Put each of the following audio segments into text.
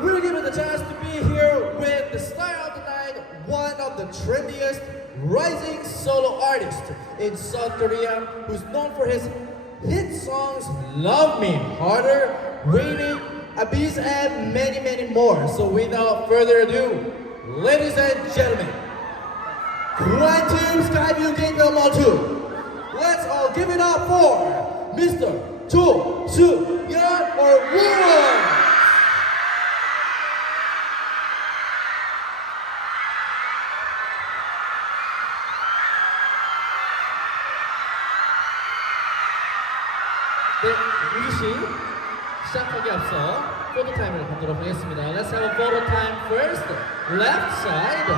I'm really given the chance to be here with the star of the night, one of the trendiest rising solo artists in South Korea, who's known for his hit songs Love Me Harder, Waiting, Abyss, and many, many more. So without further ado, ladies and gentlemen, Quantum Skyview Gate number 2. Let's all give it up for Mr. Cho Soo-yeon or WOODZ! 네, 우리씨 시작하기 앞서 포토 타임을 갖도록 하겠습니다. Let's have a photo time first. Left side.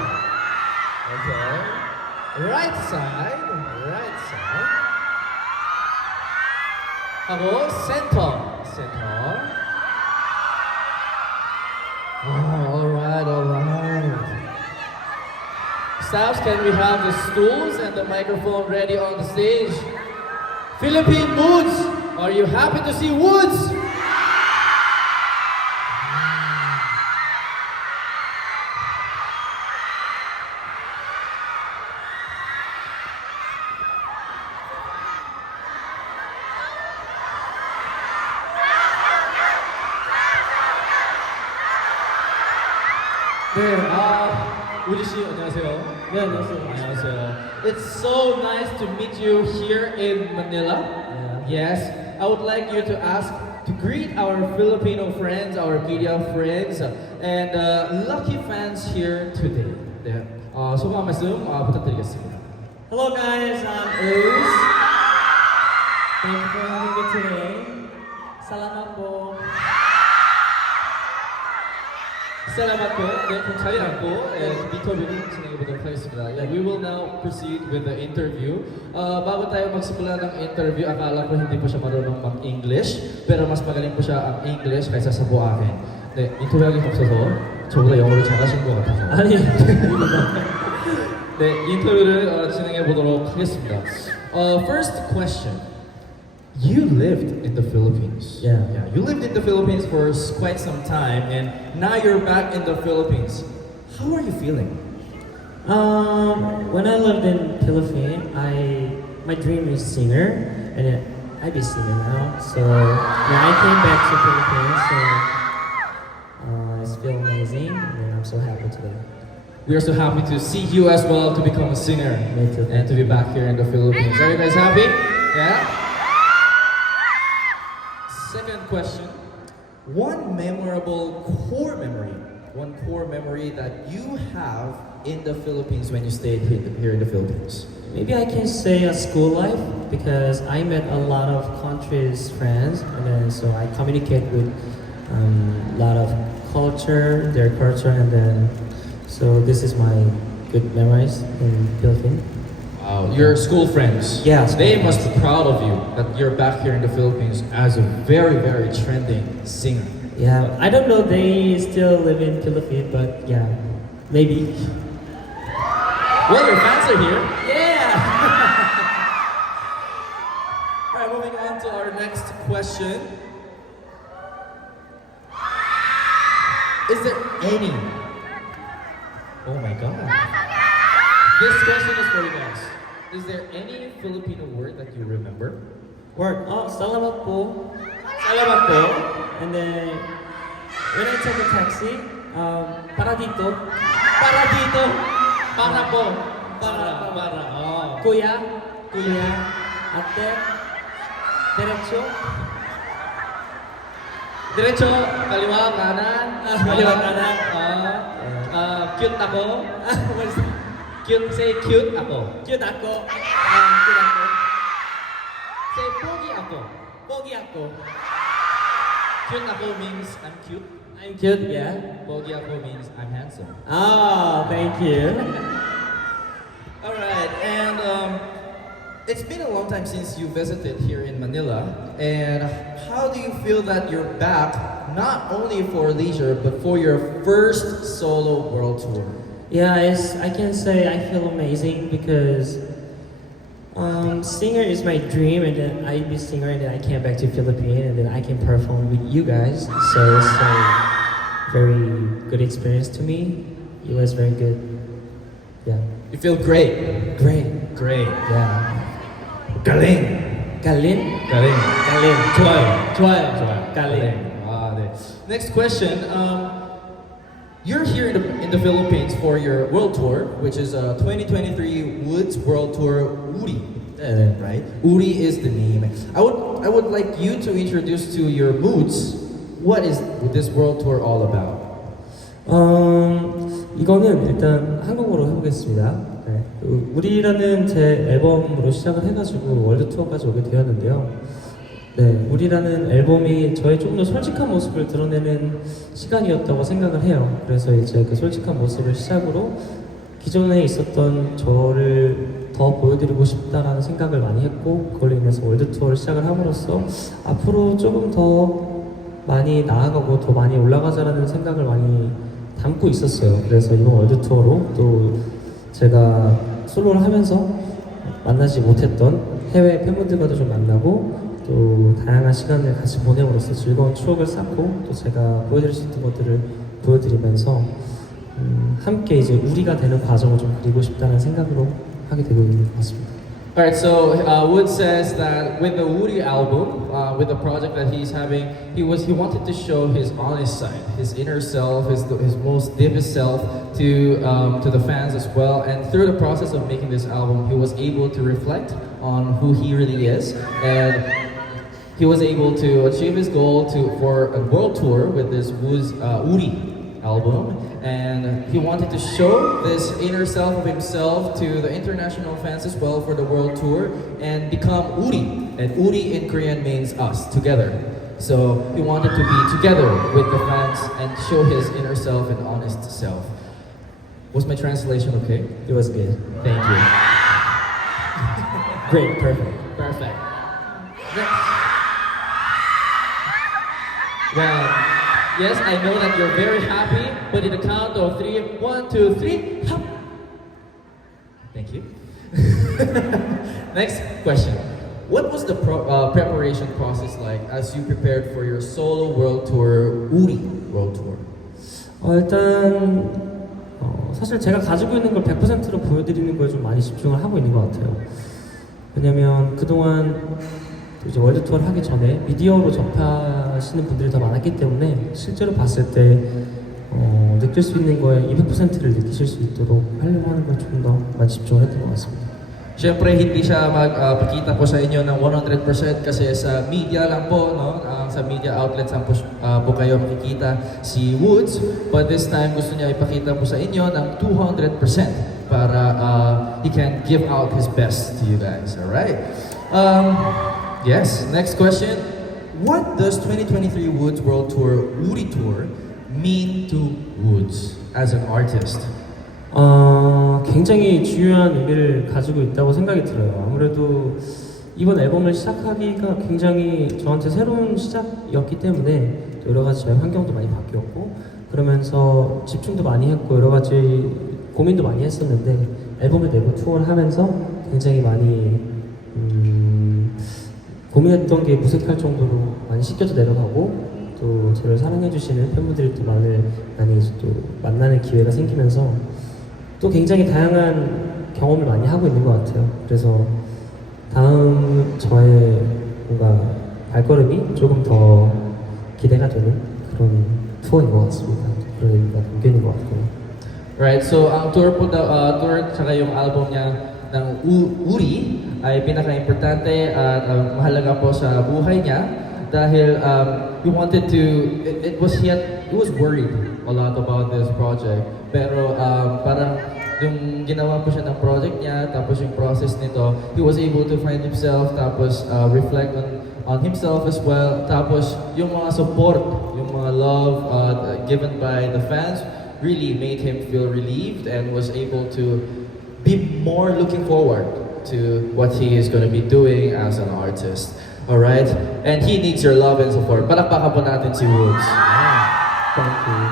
Okay. Right side. Right side. 하고 center. Center. Oh, alright, alright. Staffs, can we have the stools and the microphone ready on the stage? Philippine WOODZ, are you happy to see WOODZ? 네, 우지 씨 안녕하세요. 네, 안녕하세요. 안녕하세요. It's so nice to meet you here in Manila. Yeah. Yes, I would like you to greet our Filipino friends, our media friends, and lucky fans here today. 네, 소감 한 말씀 부탁드리겠습니다. Hello guys, I'm WOODZ. Thank you for having me today. Salamat po. Salamat po. 네, 그럼 자리 앉고 인터뷰를 진행해 보도록 하겠습니다. Yeah, we will now proceed with the interview. Bago tayo magsimula ng interview, akala ko hindi po siya marunong mag-English, pero mas magaling po siya ang English kaysa sa buhakin. 네, 인터뷰하기 없어서 저보다 영어를 잘하신 것 같아서. 아니. 네, 인터뷰를 진행해 보도록 하겠습니다. First question. You lived in the Philippines. Yeah. You lived in the Philippines for quite some time, and now you're back in the Philippines. How are you feeling? When I lived in Philippines, my dream is singer, and I be singer now. So yeah, I came back to Philippines, so it's feel amazing, and I'm so happy today. We are so happy to see you as well to become a singer and to be back here in the Philippines. Are you guys happy? Yeah. Second question, one core memory that you have in the Philippines when you stayed here in the Philippines. Maybe I can say a school life because I met a lot of countries friends, and then so I communicate with a lot of their culture, and then so this is my good memories in Philippines. Wow, your school friends. Yes. They must be proud of you that you're back here in the Philippines as a very, very trending singer. Yeah, I don't know they still live in Philippines, but yeah, maybe. Well, your fans are here. Yeah! Alright, moving on to our next question. Is there any... Oh my god. This question is for you guys. Is there any Filipino word that you remember? Word. Oh, salamat po. Salamat po. And then, when I take a taxi, para dito. Para dito. Para po. Para. Oh. Kuya. Ate. Derecho. Diretso, kaliwa, kanan. Kaliwa, kanan. Cute ako. Cute, say cute ako. Cute ako. Cute ako. Say pogi ako. Pogi ako. Cute ako means I'm cute. I'm cute, yeah. Pogi ako means I'm handsome. Oh, thank you. Alright, and it's been a long time since you visited here in Manila. And how do you feel that you're back, not only for leisure, but for your first solo world tour? Yeah, I can say I feel amazing because singer is my dream, and then I be singer, and then I came back to Philippines, and then I can perform with you guys. So very good experience to me. It was very good. Yeah. You feel great. Great. Great. Yeah. Galing. Galin? Galing. Galin. 좋아요. 좋아요. Galing. 아, 네. Next question. You're here in the Philippines for your world tour, which is 2023 WOODZ World Tour WOODZ. Right? WOODZ is the name. I would like you to introduce to your moods. What is this world tour all about? 이거는 일단 한국어로 해보겠습니다. 네. 우리라는 제 앨범으로 시작을 해가지고 월드 투어까지 오게 되었는데요. 네, 우리라는 앨범이 저의 조금 더 솔직한 모습을 드러내는 시간이었다고 생각을 해요. 그래서 이제 그 솔직한 모습을 시작으로 기존에 있었던 저를 더 보여드리고 싶다라는 생각을 많이 했고, 그걸로 인해서 월드 투어를 시작을 함으로써 앞으로 조금 더 많이 나아가고 더 많이 올라가자라는 생각을 많이 담고 있었어요. 그래서 이번 월드 투어로 또 제가 솔로를 하면서 만나지 못했던 해외 팬분들과도 좀 만나고 또 다양한 시간을 같이 보내므로써 즐거운 추억을 쌓고 또 제가 보여드릴 수 있는 것들을 보여드리면서 함께 이제 우리가 되는 과정을 좀 그리고 싶다는 생각으로 하게 되고 있는 것 같습니다. Alright, so Wood says that with the WOODZ album, with the project that he's having, he wanted to show his honest side, his inner self, his most deepest self to the fans as well. And through the process of making this album, he was able to reflect on who he really is, and he was able to achieve his goal for a world tour with this WOODZ album. And he wanted to show this inner self of himself to the international fans as well for the world tour and become WOODZ. And WOODZ in Korean means us, together. So he wanted to be together with the fans and show his inner self and honest self. Was my translation okay? It was good. Thank you. Great, perfect. Perfect. Well, yes, I know that you're very happy, but in the count of 3, 1, 2, 3, hop. Thank you. Next question. What was the preparation process like as you prepared for your solo world tour, WOODZ World Tour? 일단 사실 제가 가지고 있는 걸 100%로 보여드리는 거에 좀 많이 집중을 하고 있는 것 같아요. 왜냐면 그동안 이제 월드 투어를 하기 전에 미디어로 접하시는 분들이 더 많았기 때문에 실제로 봤을 때 느낄 수 있는 거에 200%를 느끼실 수 있도록 하려고 하는 걸 조금 더 많이 집중을 했던 것 같습니다. Siyempre, hindi siya magpakita po sa inyo ng 100% kasi sa media lang po, no? Sa media outlets lang po kayo makikita si WOODZ. But this time, gusto niya ipakita po sa inyo ng 200% para he can give out his best to you guys, alright? Yes, next question. What does 2023 WOODZ World Tour, WOODZ Tour, mean to WOODZ as an artist? 굉장히 중요한 의미를 가지고 있다고 생각이 들어요. 아무래도 이번 앨범을 시작하기가 굉장히 저한테 새로운 시작이었기 때문에 여러 가지 저의 환경도 많이 바뀌었고 그러면서 집중도 많이 했고 여러 가지 고민도 많이 했었는데 앨범을 내고 투어를 하면서 굉장히 많이 고민했던 게 무색할 정도로 많이 씻겨져 내려가고 또 저를 사랑해주시는 팬분들이 또 많이 또 만나는 기회가 생기면서 또 굉장히 다양한 경험을 많이 하고 있는 것 같아요. 그래서 다음 저의 뭔가 발걸음이 조금 더 기대가 되는 그런 투어인 것 같습니다. 그런 의미가 담겨 있는 것 같고요. Right, so ang tour po tour tsaka yung album niya ng WOODZ ay pinaka-importante at mahalaga po sa buhay niya dahil he wanted to, he was worried a lot about this project pero parang yung ginawa po siya ng project niya tapos yung process nito, he was able to find himself tapos reflect on himself as well tapos yung mga support, yung mga love given by the fans really made him feel relieved and was able to be more looking forward to what he is going to be doing as an artist. Alright? And he needs your love and support. Palakpakan po natin si WOODZ. Thank you.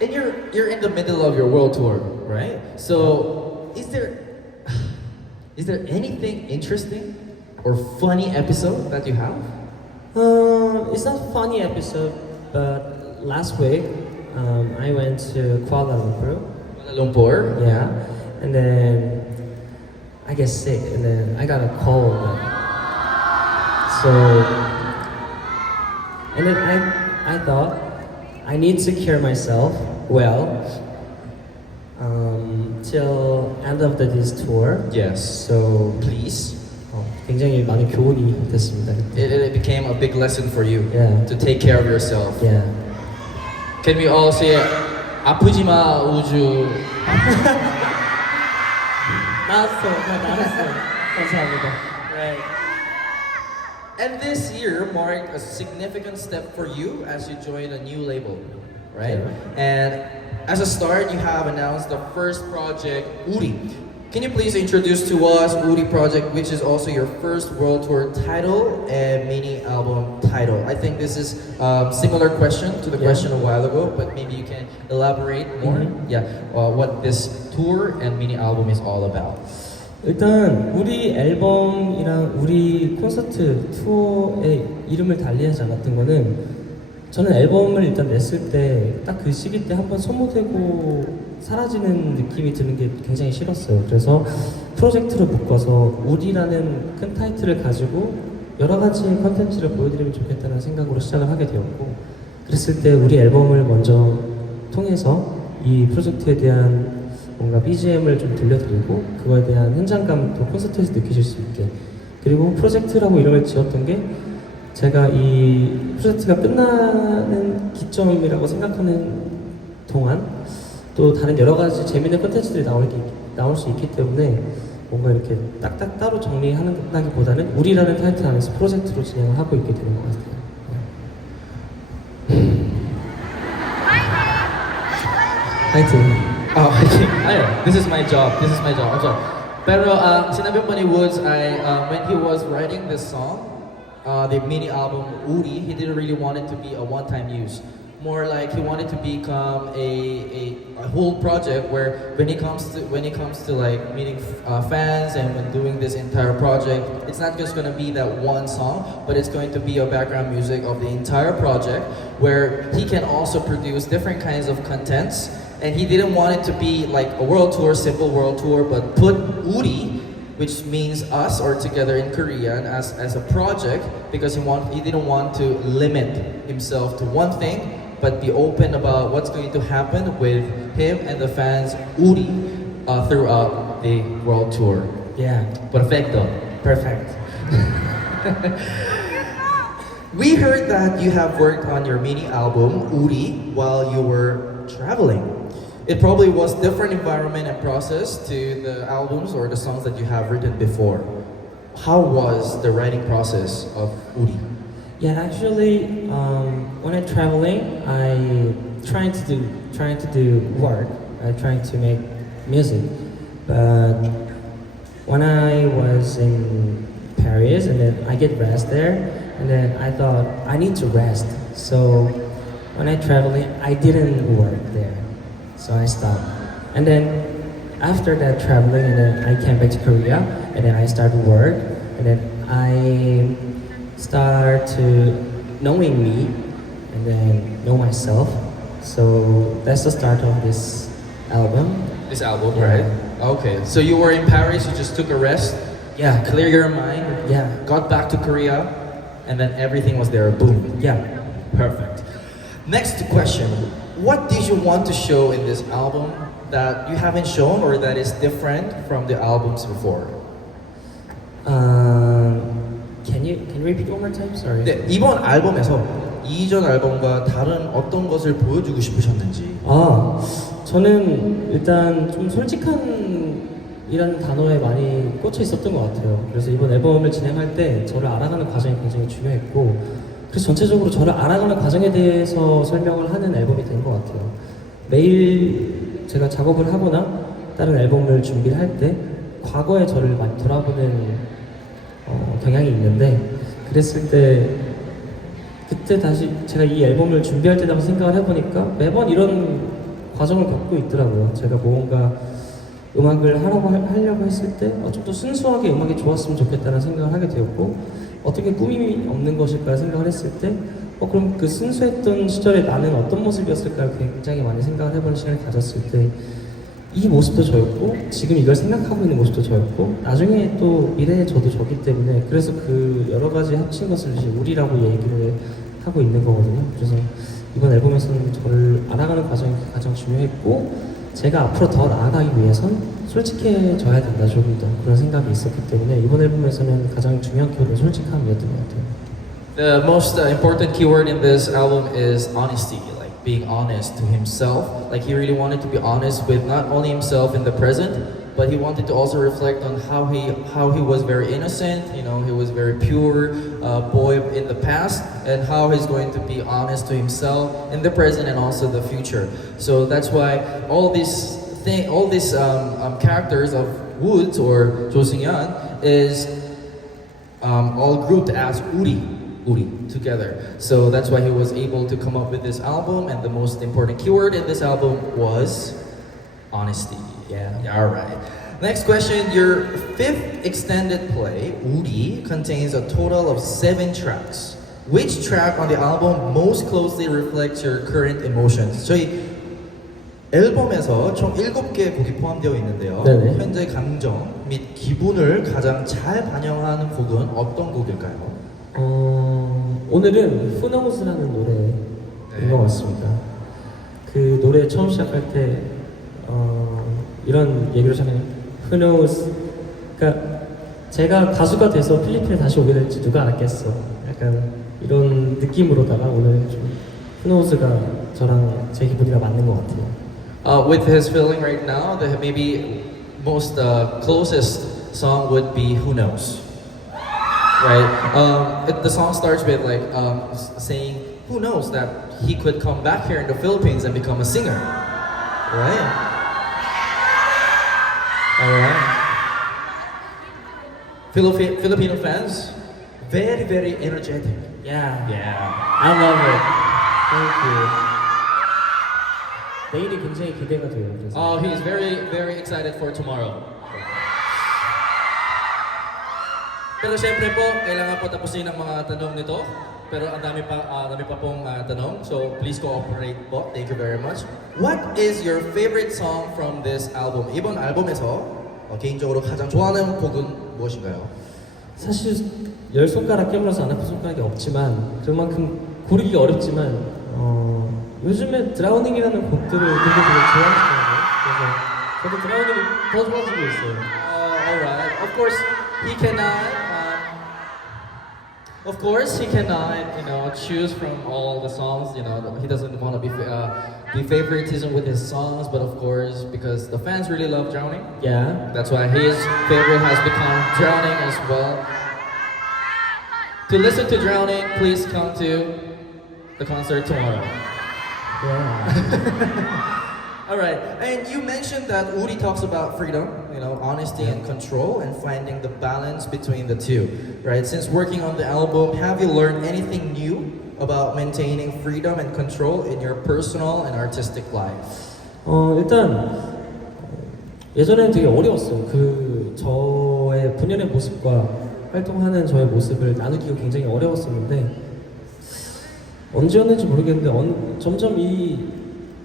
And you're in the middle of your world tour, right? So, is there anything interesting or funny episode that you have? It's not a funny episode, but last week, I went to Kuala Lumpur. Kuala Lumpur. Yeah, and then I get sick, and then I got a cold. So, and then I thought I need to cure myself well till end of this tour. Yes. So Please. 굉장히 많은 교훈이 됐습니다. It became a big lesson for you Yeah. to take care of yourself. Yeah. Can we all say 아프지 마 우주? 나왔어. 감사합니다. Right. And this year marked a significant step for you as you joined a new label, right? Yeah. And as a start, you have announced the first project, WOODZ. Can you please introduce to us WOODZ project, which is also your first world tour title and mini album title? I think this is similar question to the question a while ago, but maybe you can elaborate more. Yeah, what this tour and mini album is all about. 일단 우리 앨범이랑 우리 콘서트 투어의 이름을 달리하지 않았던 거는 저는 앨범을 일단 냈을 때 딱 그 시기 때 한번 소모되고 사라지는 느낌이 드는 게 굉장히 싫었어요. 그래서 프로젝트로 묶어서 우리라는 큰 타이틀을 가지고 여러 가지 컨텐츠를 보여드리면 좋겠다는 생각으로 시작을 하게 되었고, 그랬을 때 우리 앨범을 먼저 통해서 이 프로젝트에 대한 뭔가 BGM을 좀 들려드리고 그거에 대한 현장감도 콘서트에서 느끼실 수 있게, 그리고 프로젝트라고 이름을 지었던 게 제가 이 프로젝트가 끝나는 기점이라고 생각하는 동안 또 다른 여러 가지 재밌는 콘텐츠들이 나올 수 있기 때문에 뭔가 이렇게 딱딱 따로 정리하는다기보다는 우리라는 타이틀 안에서 프로젝트로 진행을 하고 있게 되는 것 같아요. 화이팅! This is my job. This is my job. I'm sorry. Pero sinabi po ni WOODZ, when he was writing this song, the mini album WOODZ, he didn't really want it to be a one-time use. More like he wanted to become a whole project where when it comes to like meeting fans and when doing this entire project, it's not just gonna be that one song, but it's going to be a background music of the entire project where he can also produce different kinds of contents. And he didn't want it to be like a world tour, simple world tour, but put WOODZ, which means us or together in Korean, as a project, because he didn't want to limit himself to one thing, but be open about what's going to happen with him and the fans, WOODZ, throughout the world tour. Yeah. Perfecto. Perfect. We heard that you have worked on your mini album, WOODZ, while you were traveling. It probably was different environment and process to the albums or the songs that you have written before. How was the writing process of WOODZ? Yeah, actually, when I'm traveling, I trying to do work. I trying to make music, but when I was in Paris and then I get rest there, and then I thought I need to rest. So when I traveling, I didn't work there. So I stopped. And then after that traveling, and then I came back to Korea, and then I started work, and then I start to knowing me, and then know myself. So that's the start of this album. This album, Yeah. right? Okay, so you were in Paris, you just took a rest, Yeah. clear your mind, Yeah. got back to Korea, and then everything was there, boom. Yeah. Perfect. Next question. What did you want to show in this album that you haven't shown or that is different from the albums before? Can you repeat one more time? Sorry. 네, 이번 앨범에서 이전 앨범과 다른 어떤 것을 보여주고 싶으셨는지. 저는 일단 좀 솔직한 이라는 단어에 많이 꽂혀 있었던 것 같아요. 그래서 이번 앨범을 진행할 때 저를 알아가는 과정이 굉장히 중요했고, 그래서 전체적으로 저를 알아가는 과정에 대해서 설명을 하는 앨범이 된 것 같아요. 매일 제가 작업을 하거나 다른 앨범을 준비를 할 때 과거의 저를 많이 돌아보는 경향이 있는데, 그랬을 때 그때 다시 제가 이 앨범을 준비할 때라고 생각을 해보니까 매번 이런 과정을 겪고 있더라고요. 제가 뭔가 음악을 하려고 했을 때 좀 더 순수하게 음악이 좋았으면 좋겠다는 생각을 하게 되었고, 어떻게 꾸밈이 없는 것일까 생각을 했을 때 그럼 그 순수했던 시절에 나는 어떤 모습이었을까 굉장히 많이 생각을 해보는 시간을 가졌을 때 이 모습도 저였고 지금 이걸 생각하고 있는 모습도 저였고 나중에 또 미래의 저도 저기 때문에 그래서 그 여러 가지 합친 것을 이제 우리라고 얘기를 하고 있는 거거든요. 그래서 이번 앨범에서는 저를 알아가는 과정이 가장 중요했고 제가 앞으로 더 나아가기 위해선 솔직해져야 된다 조금 더 그런 생각이 있었기 때문에 이번 앨범에서는 가장 중요한 키워드는 솔직함이었던 것 같아요. The most important keyword in this album is honesty, like being honest to himself. Like he really wanted to be honest with not only himself in the present, but he wanted to also reflect on how he was very innocent. You know, he was very pure boy in the past, and how he's going to be honest to himself in the present and also the future. So that's why all these characters of WOODZ or Jo Seung-yeon is all grouped as Uri together. So that's why he was able to come up with this album, and the most important keyword in this album was honesty. Yeah, alright. Next question, your fifth extended play, Uri, contains a total of 7 tracks. Which track on the album most closely reflects your current emotions? 저희 앨범에서 총 7개의 곡이 포함되어 있는데요. 네네. 현재 감정 및 기분을 가장 잘 반영하는 곡은 어떤 곡일까요? 오늘은 Who Knows라는 노래인 것 같습니다. 그 노래 처음 시작할 때 이런 얘기를 시작해요. Who knows? 그러니까 제가 가수가 돼서 필리핀에 다시 오게 될지 누가 알았겠어. 약간 이런 느낌으로다가 오늘 좀 Who knows가 저랑 제 기분이랑 맞는 것 같아요. With his feeling right now, the maybe most closest song would be Who Knows. Right? The song starts with like saying, who knows that he could come back here in the Philippines and become a singer. Right? Alright. Filipino fans, very, very energetic. Yeah, Yeah. I love it. Thank you. 내일이 굉장히 기대가 돼요. 그래서. He's very, very excited for tomorrow. Pero syempre po, kailangan po tapusin ang mga tanong nito. Pero ang dami pa pong tanong. So please cooperate po. Thank you very much. What is your favorite song from this album? 이번 앨범에서 개인적으로 가장 좋아하는 곡은 무엇인가요? 사실 10손가락 깨물어서 안 아픈 손가락이 없지만 그만큼 고르기 어렵지만 요즘에 드라우닝이라는 곡들을 되게 좋아하시더라고요. 그래서 저도 드라우닝이 더 좋아지고 있어요. Alright. Of course, he cannot, choose from all the songs. He doesn't want to be favoritism with his songs, but of course, because the fans really love Drowning. Yeah. That's why his favorite has become Drowning as well. To listen to Drowning, please come to the concert tomorrow. Yeah. Alright, and you mentioned that Uri talks about freedom, honesty and control, and finding the balance between the two, right? Since working on the album, have you learned anything new about maintaining freedom and control in your personal and artistic life? 일단 예전에는 되게 어려웠어요. 저의 본연의 모습과 활동하는 저의 모습을 나누기가 굉장히 어려웠었는데 언제였는지 모르겠는데 점점 이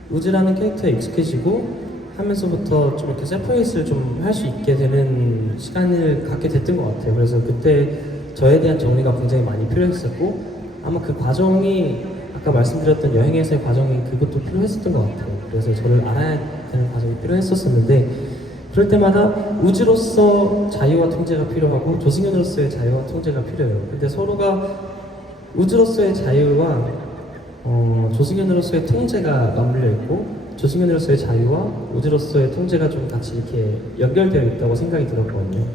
우즈라는 캐릭터에 익숙해지고 하면서부터 좀 이렇게 세퍼레이트를 좀 할 수 있게 되는 시간을 갖게 됐던 것 같아요. 그래서 그때 저에 대한 정리가 굉장히 많이 필요했었고 아마 그 과정이 아까 말씀드렸던 여행에서의 과정이 그것도 필요했었던 것 같아요. 그래서 저를 알아야 되는 과정이 필요했었는데 그럴 때마다 우즈로서 자유와 통제가 필요하고 조승연으로서의 자유와 통제가 필요해요. 근데 서로가 우즈로서의 자유와 조승연으로서의 통제가 맞물려 있고 조승연으로서의 자유와 우즈로서의 통제가 좀 같이 이렇게 연결되어 있다고 생각이 들었거든요.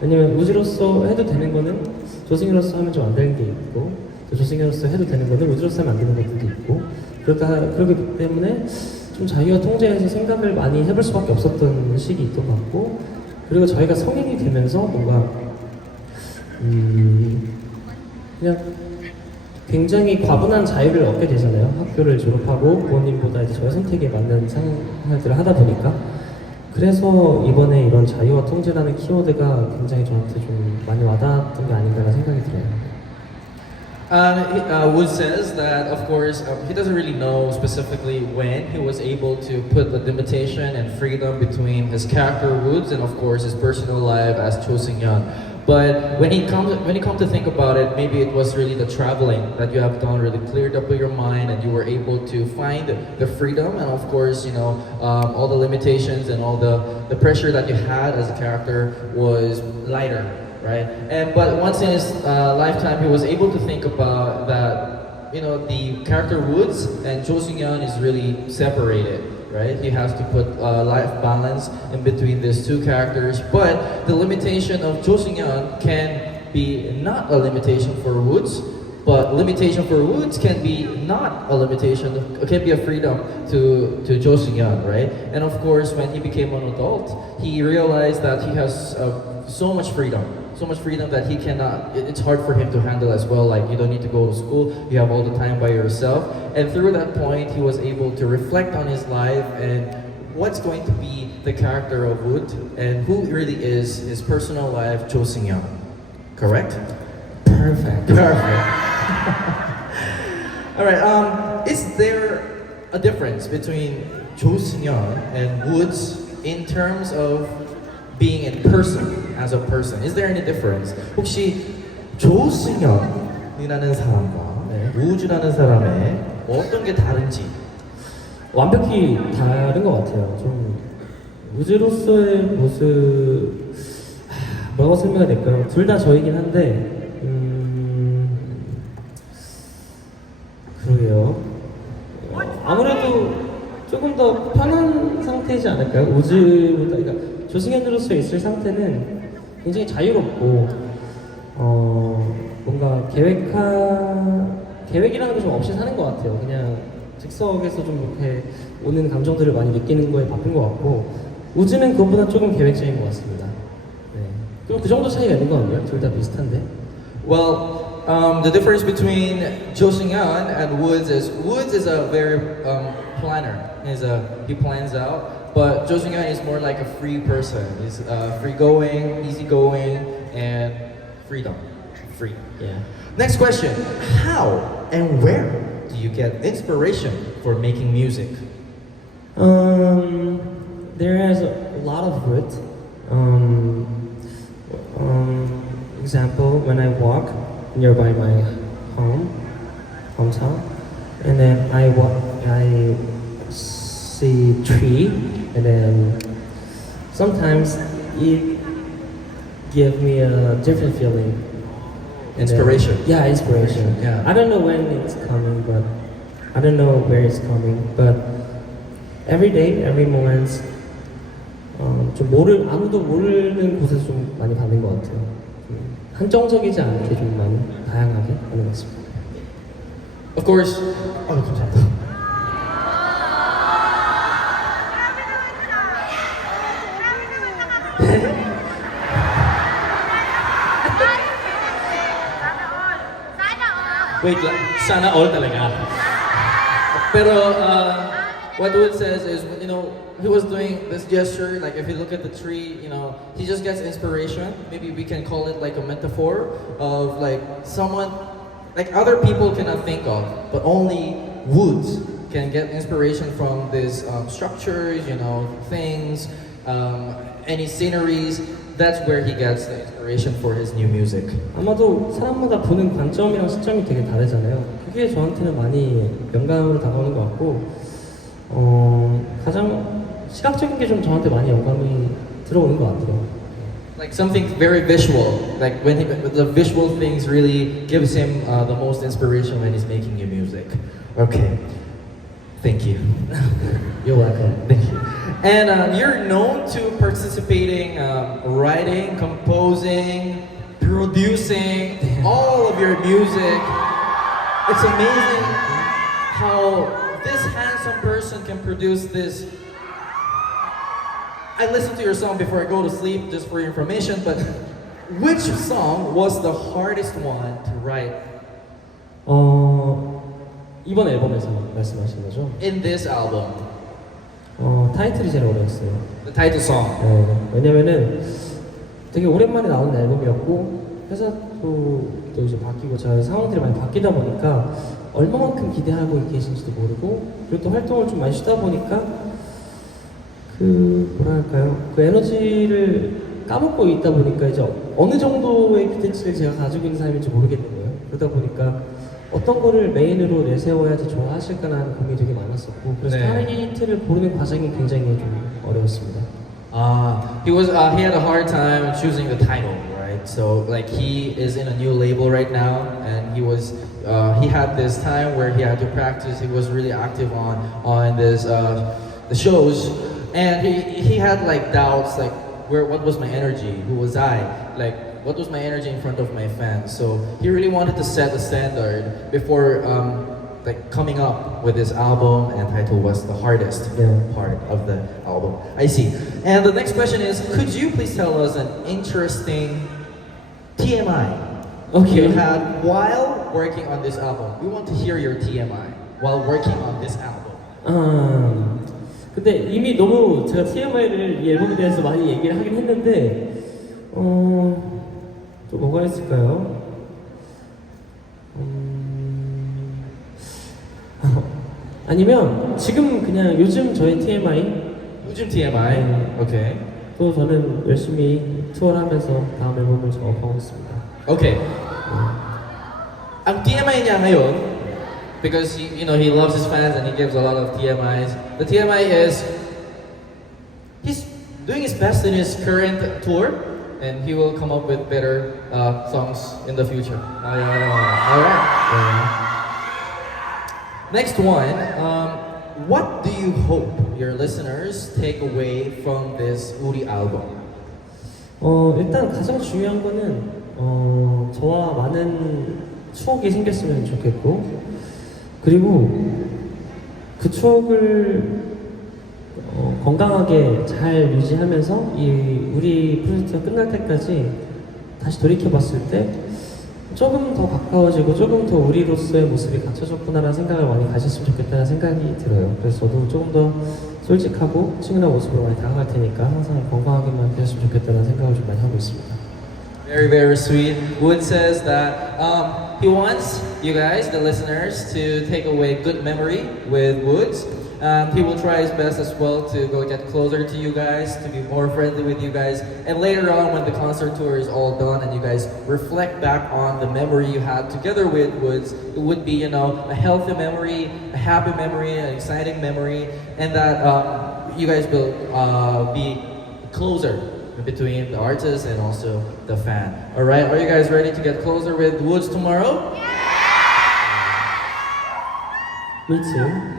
왜냐면 우즈로서 해도 되는 거는 조승연으로서 하면 좀 안 되는 게 있고 또 조승연으로서 해도 되는 거는 우즈로서 하면 안 되는 것들도 있고 그렇기 때문에 좀 자유와 통제에서 생각을 많이 해볼 수밖에 없었던 시기 있던 것 같고 그리고 저희가 성인이 되면서 뭔가 그냥 굉장히 과분한 자유를 얻게 되잖아요. 학교를 졸업하고 부모님보다 이제 저의 선택에 맞는 생활들을 하다 보니까 그래서 이번에 이런 자유와 통제라는 키워드가 굉장히 저한테 좀 많이 와닿았던 게 아닌가라는 생각이 들어요. Wood says that, of course, he doesn't really know specifically when he was able to put the limitation and freedom between his character Woods and, of course, his personal life as Cho Seung-yeon. But when he come to think about it, maybe it was really the traveling that you have done really cleared up your mind, and you were able to find the freedom and, of course, all the limitations and all the pressure that you had as a character was lighter. Right, but once in his lifetime, he was able to think about that. The character Woods and Cho Seung-yeon is really separated. Right, he has to put life balance in between these two characters. But the limitation of Cho Seung-yeon can be not a limitation for Woods, but limitation for Woods can be not a limitation. It can be a freedom to Cho Seung-yeon, right? And of course, when he became an adult, he realized that he has so much freedom that he cannot, it's hard for him to handle as well. Like, you don't need to go to school, you have all the time by yourself. And through that point, he was able to reflect on his life and what's going to be the character of Wood and who really is his personal life, Cho Seung-yeon. Correct? Perfect. All right, is there a difference between Cho Seung-yeon and Woods in terms of being in person, as a person? Is there any difference? 혹시 조 승연이라는 사람과 우즈라는 사람의 어떤 게 다른지? 완벽히 다른 것 같아요. 좀 우즈로서의 모습 뭐라고 설명해야 될까요? 둘 다 저이긴 한데 그러게요. 아무래도 조금 더 편한 상태이지 않을까요? 우즈보다. 그러니까 조승현으로서 있을 상태는 굉장히 자유롭고 뭔가 계획이라는 게 좀 없이 사는 것 같아요. 그냥 즉석에서 좀 이렇게 오는 감정들을 많이 느끼는 거에 바쁜 것 같고, 우즈는 그것보다 조금 계획적인 것 같습니다. 네. 그럼 그 정도 차이가 있는 거 아니에요? 둘 다 비슷한데? Well, the difference between Cho Seung-yeon and Woods is a very planner. He plans out. But Cho Seung-yeon is more like a free person. He's free-going, easygoing, and freedom. Free. Yeah. Next question. How and where do you get inspiration for making music? There is a lot of it. Example, when I walk nearby my hometown, and then I see tree, and then sometimes it gives me a different feeling. Inspiration. Yeah, inspiration. Yeah. I don't know when it's coming, but I don't know where it's coming. But every day, every moment, 좀 아무도 모르는 곳에서 좀 많이 받는 것 같아요. 한정적이지 않게 좀 많이 다양하게 하는 것 같습니다. Of course. 감사합니다. Wait, sana all talaga. Pero what Wood says is, he was doing this gesture, like if you look at the tree, he just gets inspiration. Maybe we can call it like a metaphor of like someone, like other people cannot think of, but only Woods can get inspiration from these structures, things, any sceneries. That's where he gets the inspiration for his new music. 아마도 사람마다 보는 관점이랑 시점이 되게 다르잖아요. 그게 저한테는 많이 영감으로 다가오는 것 같고, 가장 시각적인 게 좀 저한테 많이 영감이 들어오는 것 같아요. Like something very visual, like when the visual things really gives him the most inspiration when he's making new music. Okay, thank you. You're welcome. Thank you. And you're known to participating, writing, composing, producing all of your music. It's amazing how this handsome person can produce this. I listen to your song before I go to sleep, just for your information, but which song was the hardest one to write? 이번 앨범에서 말씀하신 거죠? In this album. 타이틀이 제일 어려웠어요. The title song. 왜냐면은 되게 오랜만에 나온 앨범이었고, 그래서 콘서트도 이제 바뀌고 제가 상황들이 많이 바뀌다 보니까 얼마만큼 기대하고 계신지도 모르고 그리고 또 활동을 좀 많이 쉬다 보니까 그 뭐랄까요 그 에너지를 까먹고 있다 보니까 이제 어느 정도의 기대치를 제가 가지고 있는 사람인지 모르겠는 거예요. 그러다 보니까 어떤 거를 메인으로 내세워야지 좋아하실까라는 고민이 되게 많았었고 그래서 네. 타이틀을 고르는 과정이 굉장히 좀 어려웠습니다. He had a hard time choosing the title, right? So like he is in a new label right now, and he had this time where he had to practice. He was really active on this the shows, and he had like doubts like what was my energy? Who was I? Like what was my energy in front of my fans? So he really wanted to set the standard before like coming up with this album, and title was the hardest part of the album. I see. And the next question is, could you please tell us an interesting TMI you had while working on this album? We want to hear your TMI while working on this album. 근데 이미 너무 제가 TMI를 이 앨범에 대해서 많이 얘기를 하긴 했는데 또 뭐가 있을까요? 아니면 지금 그냥 요즘 저의 TMI 요즘 TMI? 오케이. 또 저는 열심히 투어를 하면서 다음 앨범을 작업하고 있습니다. Okay. Ang TMI niya ngayon, because he loves his fans and he gives a lot of TMIs. The TMI is he's doing his best in his current tour, and he will come up with better songs in the future. All right. Next one. What do you hope your listeners take away from this WOODZ album? 일단 가장 중요한 거는 저와 많은 추억이 생겼으면 좋겠고 그리고 그 추억을 건강하게 잘 유지하면서 이 우리 프로젝트가 끝날 때까지 다시 돌이켜봤을 때 조금 더 가까워지고 조금 더 우리로서의 모습이 갖춰졌구나라는 생각을 많이 가졌으면 좋겠다는 생각이 들어요. 그래서 저도 조금 더 솔직하고 친근한 모습으로 많이 다가갈 테니까 항상 건강하게만 되셨으면 좋겠다는 생각을 좀 많이 하고 있습니다. Very, very sweet. WOODZ says that he wants you guys, the listeners, to take away good memory with WOODZ. He will try his best as well to go get closer to you guys, to be more friendly with you guys. And later on, when the concert tour is all done and you guys reflect back on the memory you had together with WOODZ, it would be, a healthy memory, a happy memory, an exciting memory, and that you guys will be closer between the artist and also the fan. All right, are you guys ready to get closer with WOODZ tomorrow? Me too.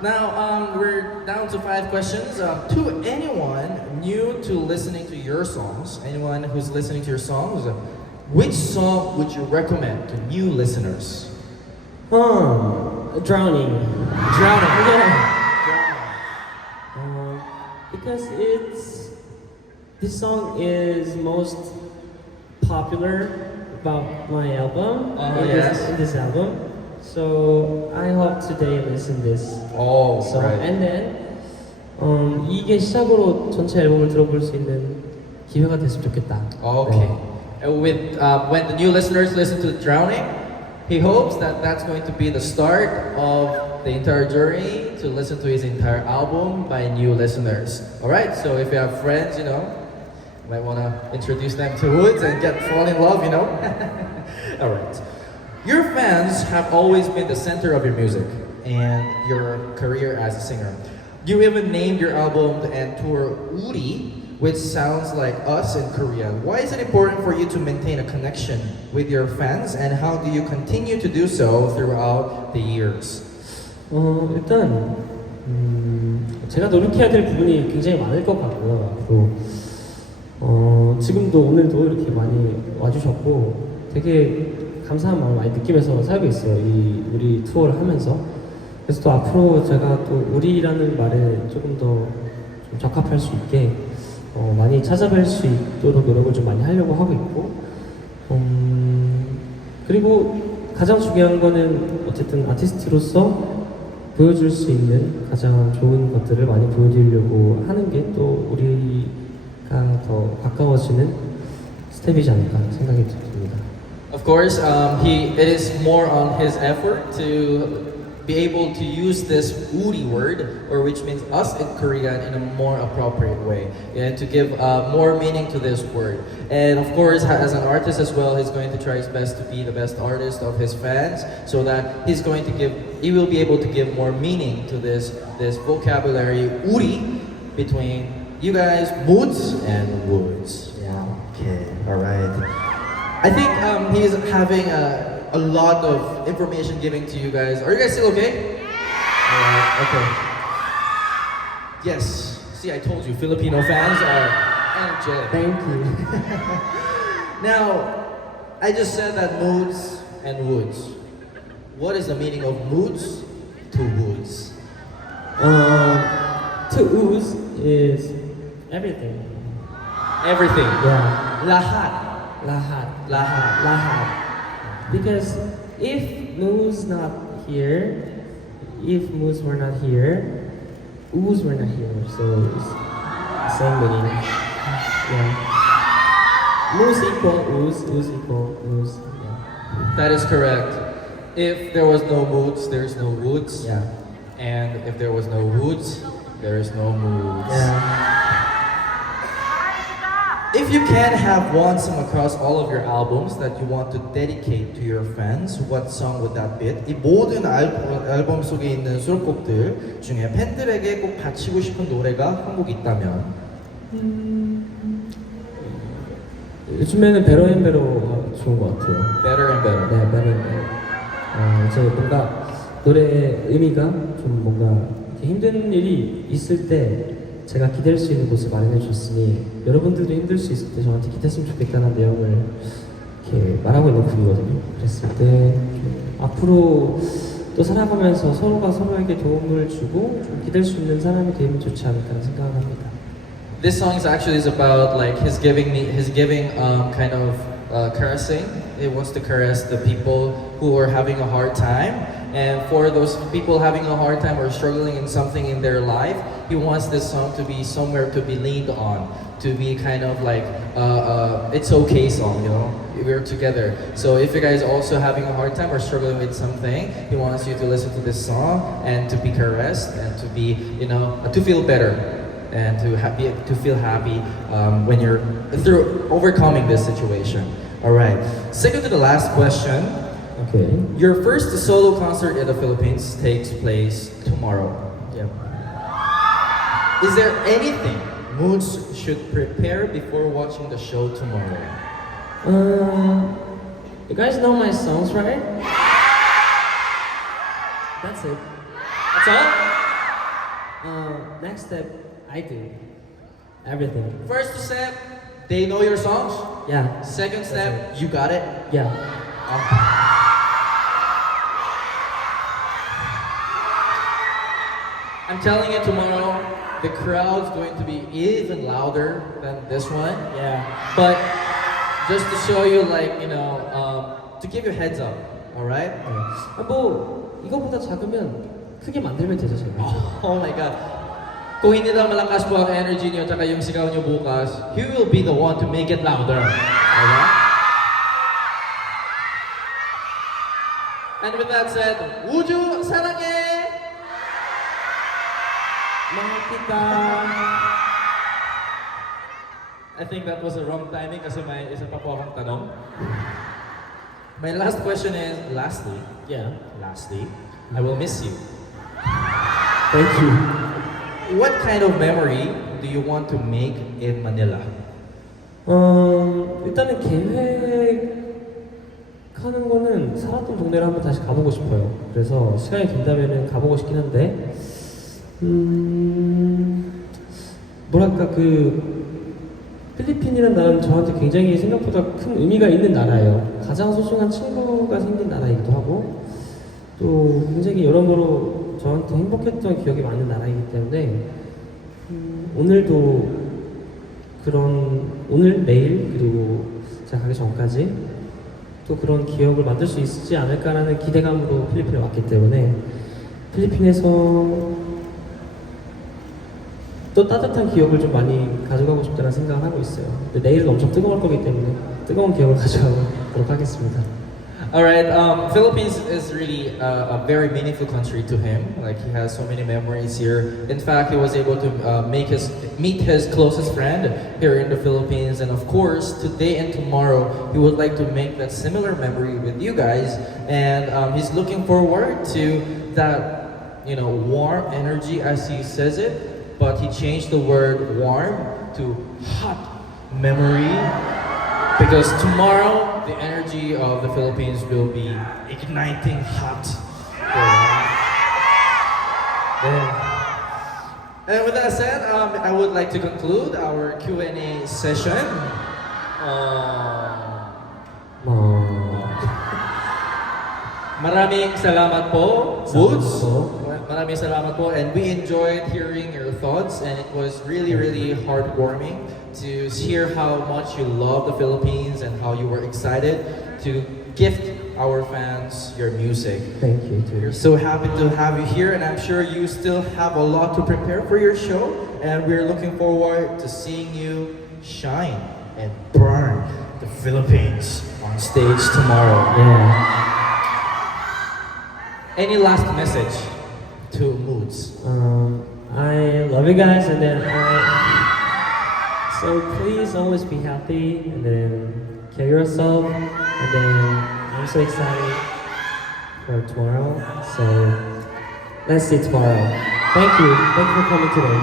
Now, we're down to 5 questions. To anyone new to listening to your songs, anyone who's listening to your songs, which song would you recommend to new listeners? Drowning. Drowning. Yeah. Because this song is most popular about my album in this album. So I hope today listen this song. Right. And then 이게 시작으로 전체 앨범을 들어볼 수 있는 기회가 됐으면 좋겠다. Okay. And with when the new listeners listen to Drowning, he hopes that that's going to be the start of the entire journey to listen to his entire album by new listeners. All right. So if you have friends, you might want to introduce them to WOODZ and fall in love. All right. Your fans have always been the center of your music and your career as a singer. You even named your album and tour WOODZ, which sounds like us in Korean. Why is it important for you to maintain a connection with your fans, and how do you continue to do so throughout the years? 일단 제가 노력해야 될 부분이 굉장히 많을 것 같고요. 앞으로 지금도 오늘도 이렇게 많이 와주셨고 되게 감사한 마음을 많이 느끼면서 살고 있어요. 우리 투어를 하면서. 그래서 또 앞으로 제가 또 우리라는 말에 조금 더 좀 적합할 수 있게 많이 찾아뵐 수 있도록 노력을 좀 많이 하려고 하고 있고 그리고 가장 중요한 거는 어쨌든 아티스트로서 보여줄 수 있는 가장 좋은 것들을 많이 보여드리려고 하는 게 또 우리가 더 가까워지는 스텝이지 않을까 생각이 듭니다. Of course, it is more on his effort to be able to use this woody word, or which means us in Korean, in a more appropriate way, and to give more meaning to this word. And of course, as an artist as well, he's going to try his best to be the best artist of his fans, so that he will be able to give more meaning to this vocabulary woody between you guys, WOODZ and WOODZ. Yeah. Okay, all right. I think he's having a lot of information giving to you guys. Are you guys still okay? Alright, okay. Yes. See, I told you, Filipino fans are energetic. Thank you. Now, I just said that moods and woods. What is the meaning of moods to woods? To ooze is everything. Everything. Yeah. Lahat. Lahat. Lahat. Lahat. Because if Moose not here, if Moose were not here, ooze were not here. So it's same meaning. Yeah. Moose equal ooze, ooze equal ooze. Yeah. That is correct. If there was no moods, there's no woods. Yeah. And if there was no woods, there is no moods. Yeah. If you can have one song across all of your albums that you want to dedicate to your fans, what song would that be? 이 모든 앨범 속에 있는 수록곡들 중에 팬들에게 꼭 바치고 싶은 노래가 한 곡 있다면? 요즘에는 베러 앤 베러가 좋은 것 같아요. Better and Better. 네, 베러 앤 베러. 저 뭔가 노래의 의미가 좀 뭔가 이렇게 힘든 일이 있을 때 제가 기댈 수 있는 곳을 마련해 줬으니 여러분들도 힘들 수 있을 때 저한테 기댔으면 좋겠다는 내용을 이렇게 말하고 있는 곡이거든요. 그랬을 때 앞으로 또 살아가면서 서로가 서로에게 도움을 주고 좀 기댈 수 있는 사람이 되면 좋지 않을까 생각을 합니다. This song is actually about like his giving kind of caressing. It wants to caress the people who are having a hard time, and for those people having a hard time or struggling in something in their life, he wants this song to be somewhere to be leaned on, to be kind of like it's okay song, you know. We're together. So if you guys are also having a hard time or struggling with something, he wants you to listen to this song and to be caressed and to be, you know, to feel better. And to feel happy when you're through overcoming this situation. All right. Second to the last question. Okay. Your first solo concert in the Philippines takes place tomorrow. Yeah. Is there anything Moods should prepare before watching the show tomorrow? You guys know my songs, right? That's it. That's all? Next step, I do everything. First step, they know your songs. Yeah. Second step, you got it. Yeah. I'm telling you tomorrow, the crowd's going to be even louder than this one. Yeah. But just to show you, like, you know, to give you a heads up, alright? 뭐 이거보다 작으면 크게 만들면 되죠, 제가. Oh my God. Kung hindi daw malakas po ang energy niyo at yung sigaw niyo bukas, he will be the one to make it louder. Alright? And with that said, 우주 사랑해! Makita. I think that was a wrong timing kasi may isa pa po akong tanong. My last question is, lastly, I will miss you. Thank you. What kind of memory do you want to make in Manila? 일단은 계획하는 거는 살았던 동네를 한번 다시 가보고 싶어요. 그래서 시간이 된다면은 가보고 싶긴 한데, 뭐랄까 필리핀이라는 나라는 저한테 굉장히 생각보다 큰 의미가 있는 나라예요. 가장 소중한 친구가 생긴 나라이기도 하고, 또 굉장히 여러모로 저한테 행복했던 기억이 많은 나라이기 때문에 오늘도 오늘, 내일, 그리고 제가 가기 전까지 또 그런 기억을 만들 수 있지 않을까라는 기대감으로 필리핀에 왔기 때문에 필리핀에서 또 따뜻한 기억을 좀 많이 가져가고 싶다는 생각을 하고 있어요. 근데 내일은 엄청 뜨거울 거기 때문에 뜨거운 기억을 가져가도록 하겠습니다. Alright, Philippines is really a very meaningful country to him. Like he has so many memories here. In fact, he was able to meet his closest friend here in the Philippines, and of course, today and tomorrow, he would like to make that similar memory with you guys. And he's looking forward to that, you know, warm energy as he says it. But he changed the word warm to hot memory. Because tomorrow, the energy of the Philippines will be igniting hot. Yeah. And with that said, I would like to conclude our Q&A session. Maraming salamat po, WOODZ. Maraming salamat po, and we enjoyed hearing your thoughts, and it was really, really heartwarming to hear how much you love the Philippines and how you were excited to gift our fans your music. Thank you. We're so happy to have you here, and I'm sure you still have a lot to prepare for your show, and we're looking forward to seeing you shine and burn the Philippines on stage tomorrow. Yeah. Any last message to WOODZ? I love you guys, and then so please always be happy, and then care yourself, and then I'm so excited for tomorrow. So let's see tomorrow. Thank you for coming today.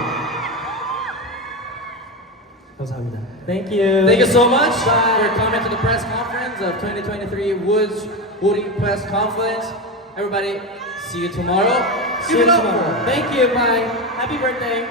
감사합니다. Thank you. Thank you so much for coming to the press conference of 2023 WOODZ Woody Press Conference. Everybody, see you tomorrow. See you tomorrow. Thank you. Bye. Happy birthday.